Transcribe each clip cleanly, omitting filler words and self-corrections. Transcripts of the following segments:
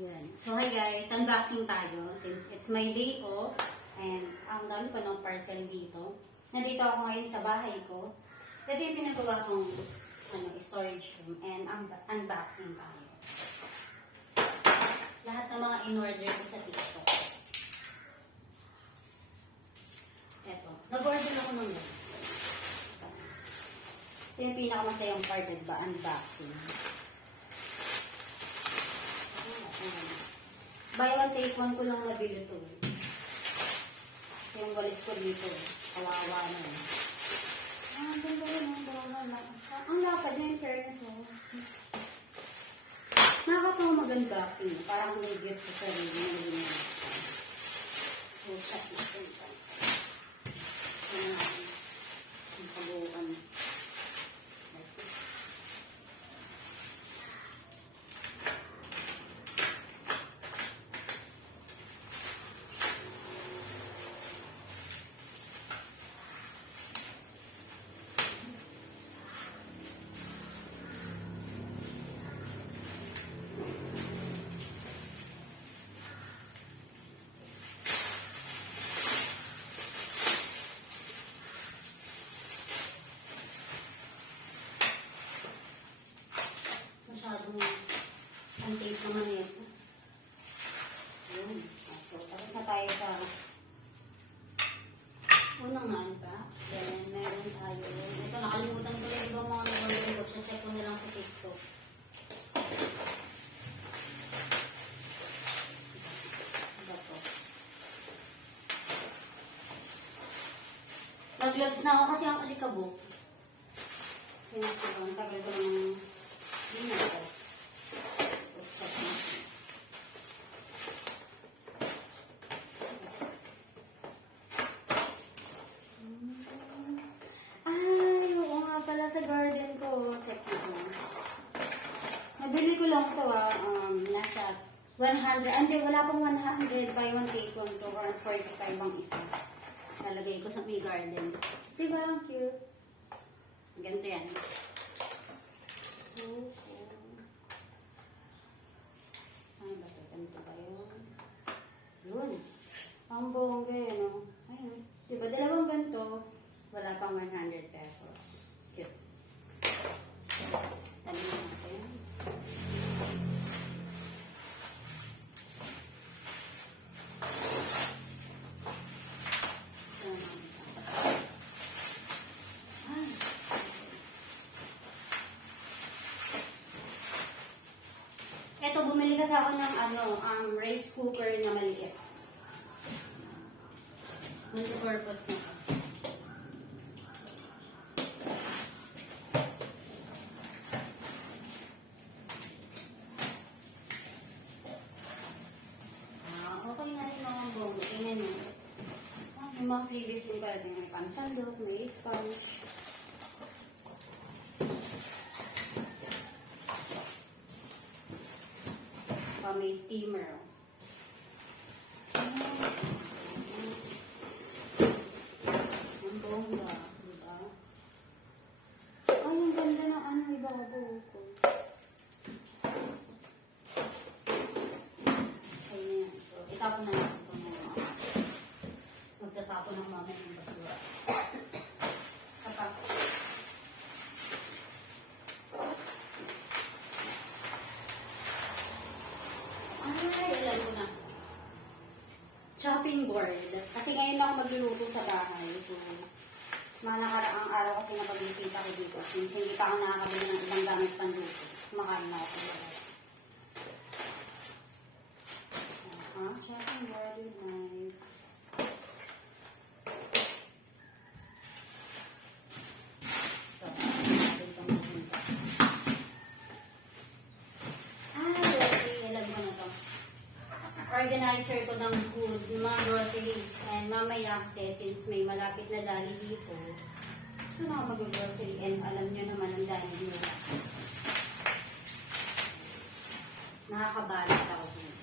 Yan. So, hi guys, unboxing tayo since it's my day off and ang dami ko ng parcel dito. Nandito ako ngayon sa bahay ko. Ito yung pinagawa kong storage room and unboxing tayo. Lahat ng mga in-order ko sa TikTok. Ito. Nag-order ako ng guys. Ito yung pinakamasayang part, diba? Unboxing. Buy one take one ko lang nabili ito. Kasi yung walis ko dito, kawawa na yun. Ang ganda rin ang ang lapad na yung fairness mo. Nakakatawa mag-unboxing. Parang may gift sa sarili na yun. So, check natin ito. Ito na natin. Ang pag-uwan. Masyadong ang tape naman ito. Yun. So, tapos na tayo sa unang unbox. Then, meron tayo. Ito, nakalimutan ko lang ibang mga nag-order ko. So, check ko na lang sa TikTok. Ito po. Nag-gloves na ako kasi ang alikabok. Sinasabang, tagal ko lang hindi na ito. Ay, oo nga pala sa garden ko. Check mo. Nabili ko lang ito nasa 100. Hindi, wala pang 100. Buy one take one to or 45 ang isa. Nalagay ko sa may garden. Diba? Ang cute. Ganito yan. Ano ba ito? Ganito ba yun? Yun. Ang bongga yun, no? Ayun. Diba, dalawang ganito, wala pang 100 pesos. Cute. So, tabi natin. Ito, bumili kasi ako ng rice cooker na maliit. Multi-purpose na. Okay na rin mga bongo. Tingnan nyo. Yung mga freebies din pala din. May pansandok, may sponge. May steamer. Ang bongga, diba? Ay, ang ganda ng iba ko buko. Ayan. So, itapon na natin itong mga magtatapon ng mama ng basura. Saka. Chopping board. Kasi ngayon ako magluluto sa bahay. So, mga nakaraang araw kasi napag-isita ko dito. Since hindi pa ako nakakabili ng ibang gamit panluto. Kumakain na ako. Chopping board with knife. So, natin itong maginta. Ilag mo na ito. Organizer ko ng food, mga groceries. And mamaya kasi, since may malapit na dali dito, ito na ako mag-grocery. And alam nyo naman ang dali nila. Nakakabalat ako dito.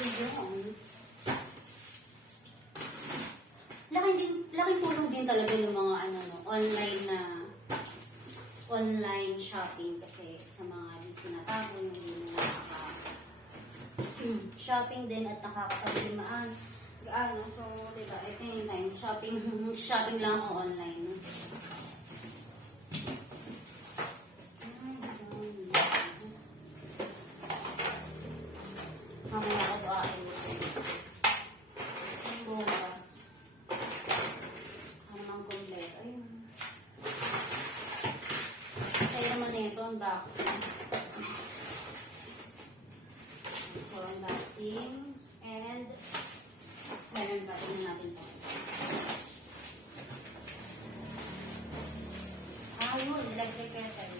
Ito yun. malaking tulong din talaga yung mga ano, no, online shopping kasi sa mga di sinatapon yung nakaka shopping din at nakakapagdimaan. Gaano, so, diba, ito yung time, shopping lang ako online. No? Mamaya ako doain mo sa'yo. Ang bomba. Ano mang kumpleto. Ayun. Kaya naman ito, unboxing. So, unboxing. And, meron pa. Tingnan natin ito. Yun, electric kettle.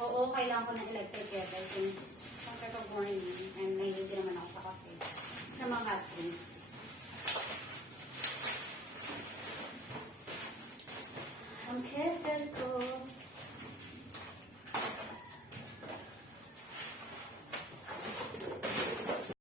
Oo, kailangan ko ng electric kettle since after of morning and may hindi naman ako sa cafe. Sa mga hot drinks. Ang kettle ko.